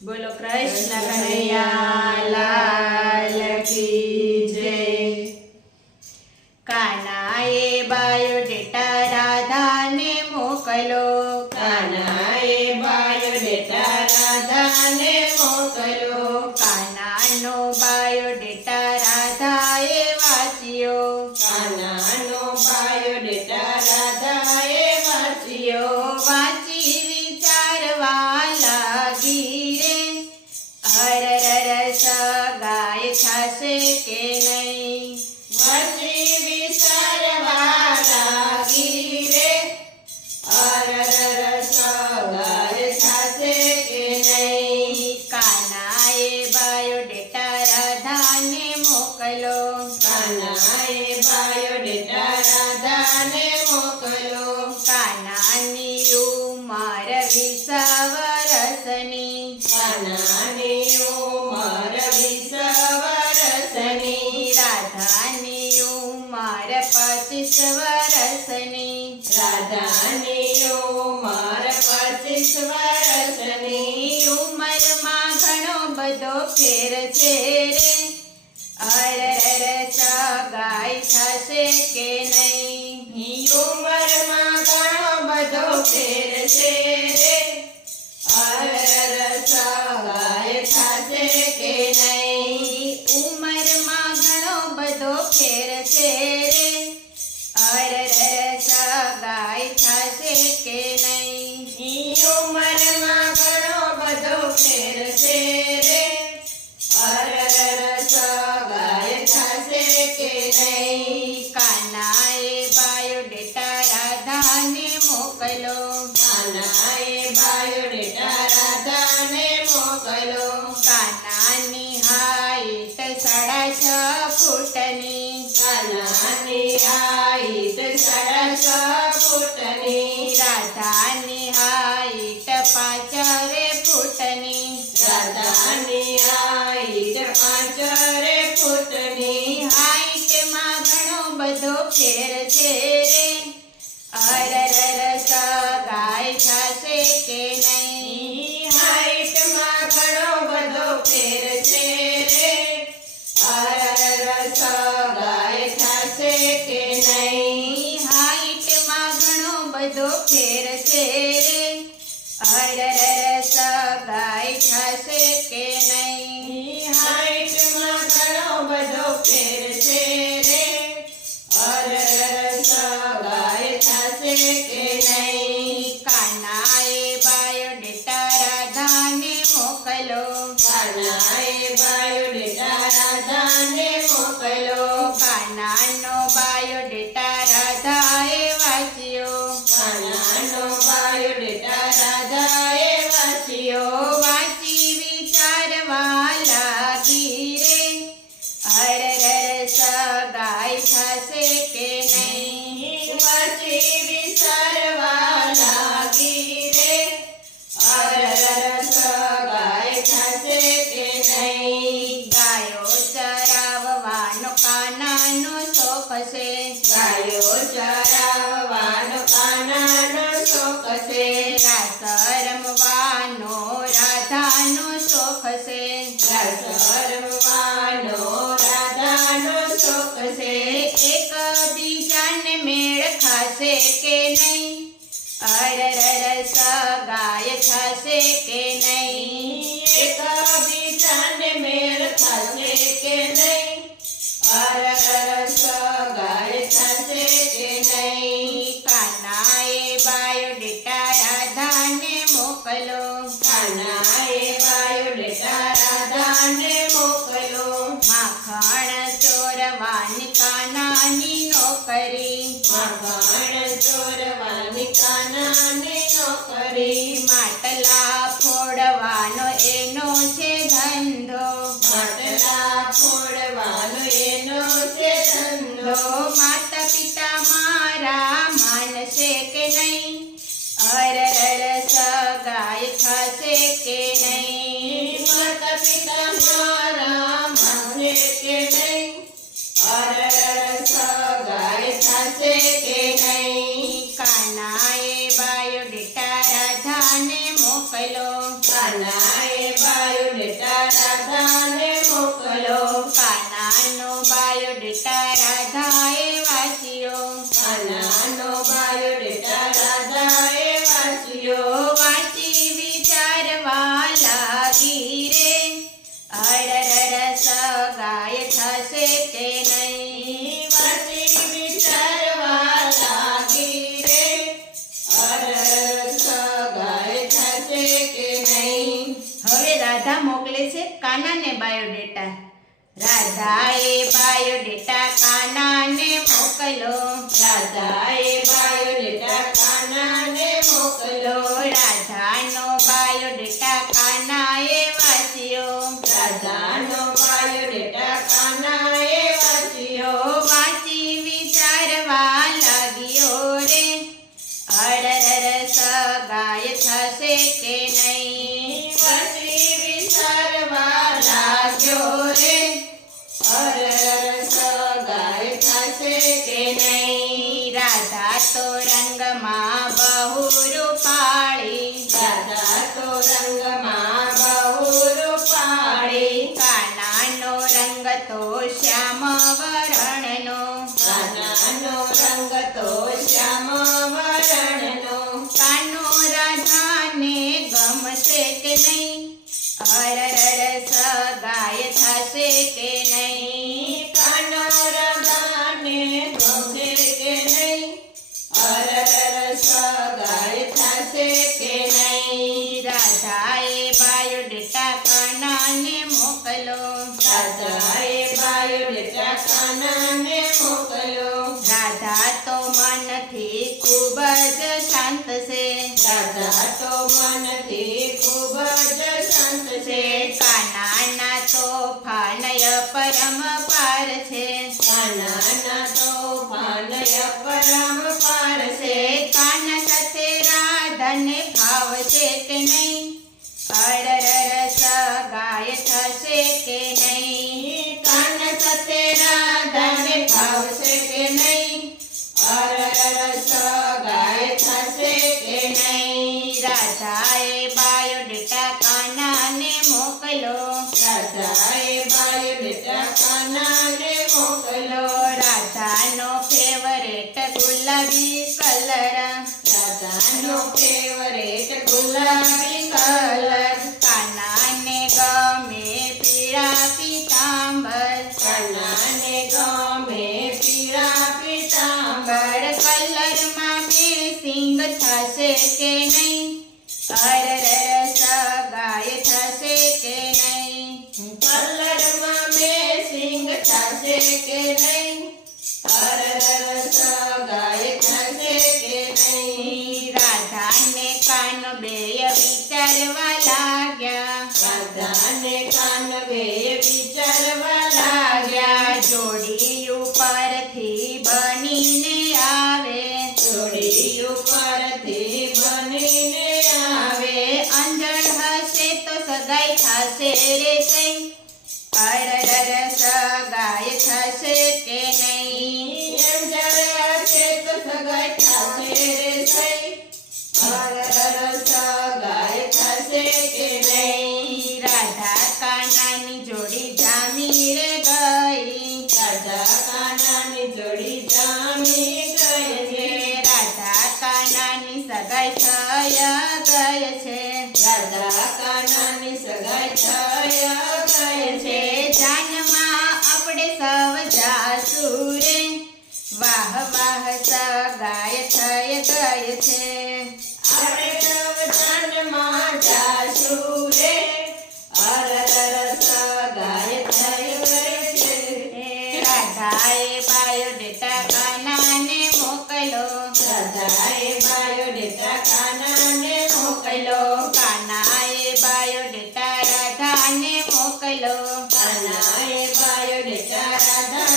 બોલો કૃષ્ણ કનૈયા લાલ કી જય। કાનાએ બાયોડેટા રાધાને મોકલો, કાનાએ બાયોડેટા રાધાને મોકલો, કાનાનો બાયોડેટા રાધાએ વાંચ્યો, કાનાનો બાયોડેટા રાધાએ વાંચ્યો, વાંચી વિચારવા લાગી રે, અરર સગાઈ થશે કે નહીં, વાંચી વિચારવા લાગી રે, અરર સગાઈ થશે કે નહીં। કાનાએ બાયોડેટા રાધાને મોકલો, કાનાએ બાયોડેટા રાધાને મોકલો, કાનાની ઉંમર 20 વર્ષની, કાનાની ઉંમર 20 વર્ષની, રાધાની ઉંમર 25 વર્ષની, રાધાની ઉંમર 25 વર્ષની, ઉંમરમાં ઘણો બધો ફેર છે રે, અરર સગાઈ થશે કે નહીં, ઉંમરમાં ઘણો બધો ફેર છે રે, અરર સગાઈ થશે કે નહીં। ઉંમરમાં ઘણો બધો ફેર છે રે, અરર સગાઈ થશે કે નહીં, ઉંમરમાં ઘણો બધો ફેર છે રે, અરર સગાઈ થશે કે નહીં। કાનાએ બાયોડેટા રાધાને મોકલો, કાનાએ બાયોડેટા રાધાને મોકલો, કાનાની હાઈટ 6.5 ફૂટની, કાનાની હાઈટ 6.5 ફૂટની, રાધાની હાઈટ 5 ફૂટની, રાધાની હાઈટ 5 ફૂટની, હાઈટમાં ઘણો બધો ફેર છે રે, અરર સગાઈ થશે કે નહીં, હાઈટમાં ઘણો બધો ફેર છે રે, અરર સગાઈ થશે કે નહીં, હાઈટમાં ઘણો બધો ફેર છે રે, અરર સગાઈ થશે કે નહીં, હાઈટમાં ઘણો બધો ફેર છે રે, અરર સગાઈ થશે કે નહીં। કાનાએ બાયોડેટા રાધાને મોકલો, કાનાએ બાયોડેટા રાધાને મોકલો, કાનાનો બાયોડેટા રાધાએ વાંચ્યો, કાનાનો બાયોડેટા રાધાએ વાંચ્યો, વાંચી વિચારવા લાગી રે, અરર સગાઈ થશે કે નહીં, વાંચી વિચારવા લાગી રે, અરર સગાઈ થશે કે નહીં। ગાયો ચરાવવાનો કાનાનો શોખ છે, ગાયો ચરાવવાનો કાનાનો શોખ છે, રાસ રમવાનો રાધાનો શોખ છે, રાસ રમવાનો રાધાનો શોખ છે, એકબીજાને મેળ ખાશે કે નહીં, અરર સગાઈ થશે કે નહીં, એકબીજાને મેળ થશે કે નહીં, અરર સગાઈ થશે કે નહીં। કાનાએ બાયોડેટા રાધાને મોકલો, કાનાએ બાયોડેટા રાધાને મોકલો, માખણ ચોરવાની કાનાની નોકરી, માખણ ચોરવાની કાનાની નોકરી, માટલા ફોડવાનો એનો છે ધંધો, માટલા ફોડવાનો એનો છે ધંધો, માતા પિતા મારા માનશે કે નહીં, અરર સગાઈ થશે કે નહીં, માતા પિતા મારા માનશે કે નહીં, અરર સગાઈ થશે કે નહીં। કાનાએ બાયોડેટા રાધાને મોકલો, કાનાએ બાયોડેટા રાધાને મોકલો. કાનાનો બાયોડેટા રાધાએ વાંચ્યો. કાનાનો બાયોડેટા રાધાએ વાંચ્યો. વાંચી વિચારવા લાગી રે, અરરર સગાય થશે કે નહીં. વાંચી વિચારવા લાગી રે, અરર સગાય થશે કે નહીં. હવે રાધા મોકલે છે કાનાને બાયોડેટા. રાધાએ બાયોડેટા કાનાને મોકલો. રાધાએ બાયોડેટા કાનાને મોકલો. રાધાનો બાયોડેટા કાનાએ વાંચ્યો. રાધાનો બાયોડેટા કાનાએ વાંચ્યો. વાંચી વિચારવા લાગ્યો રે, અરરર સગાય થશે કે નહીં. વાંચી વિચારવા લાગ્યો રે, અરર સગાય થશે કે નહીં. રાધા તો રંગમાં બહુ રૂપાળી. રાધા તો રંગમાં બહુ રૂપાળી. કાનાનો રંગ તો શ્યામ વરણનો. કાનાનો રંગ તો શ્યામ વરણનો. કાનો રાધાને ગમશે કે નહીં, અરરર સગાય થશે કે નહીં. કાનો રાધાને ગમશે કે નહીં, અરર સગાય થશે કે નહીં. રાધાએ બાયોડેટા કાનાને મોકલો. રાધાએ બાયોડેટા કાનાને મોકલો. રાધા તો મનથી ખૂબ જ શાંત છે. રાધા તો મનથી ખૂબ જ શાંત છે. કાનાના તોફાનય પરંપાર છે. કાનાના તોફાનય પરંપાર છે. કાના સાથે રાધાને ભાવશે કે નહીં, અરરર સગાય થશે કે નહીં. કાના સાથે રાધાને ભાવશે કે નહીં, અરર સગાય થશે કે નહીં. રાધાએ બાયોડેટા કાનાને મોકલો. રાધાએ બાયોડેટા કાનાને મોકલો. રાધાનો ફેવરેટ ગુલાબી કલર. રાધાનો ફેવરેટ ગુલાબી કલર. કાનાને ગમે પીળા પીતાંબર. કાનાને ગમે પીળા પીતાંબર. કલરમાં મેસિંગ થશે કે નહીં, અરરર સગાય થશે કે નહીં. કલરમાં મેસિંગ થશે કે નહીં, અરર સગાય થશે કે નહીં. રાધાને કાન બેય વિચારવા લાગ્યા. રાધાને કાન બે વિચારવા લાગ્યા લાગ્યા. જોડી ઉપરથી બનીને આવે. જોડી ઉપરથી બનીને આવે. અંજળ હશે તો સગાઈ થશે રે સઈ, અરરર સગાય થશે કે નહીં. અંજળ હશે તો સગાઈ થશે રે સઈ, અરર સગાઈ થશે કે નહીં. રાધા કાનાની જોડી જામી રે ગઈ. રાધા કાનાની જોડી જામી ગઈ છે. રાધા કાનાની સગાઈ થયા ગઈ છે. રાધા કાનાની સગાઈ થયા ગઈ છે. જાનમાં આપણે સૌ જાસુ રે, વાહ વાહ સગાય થઈ ગઈ છે. આપણે સૌ જાનમાં જાશું રે, અરર સગાઈ થઈ ગઈ છે. રાધાએ બાયોડેટા કાનાને મોકલો. રાધાએ બાયોડેટા કાનાને મોકલો. કાનાએ બાયોડેટા રાધાને મોકલો. કાનાએ બાયોડેટા રાધા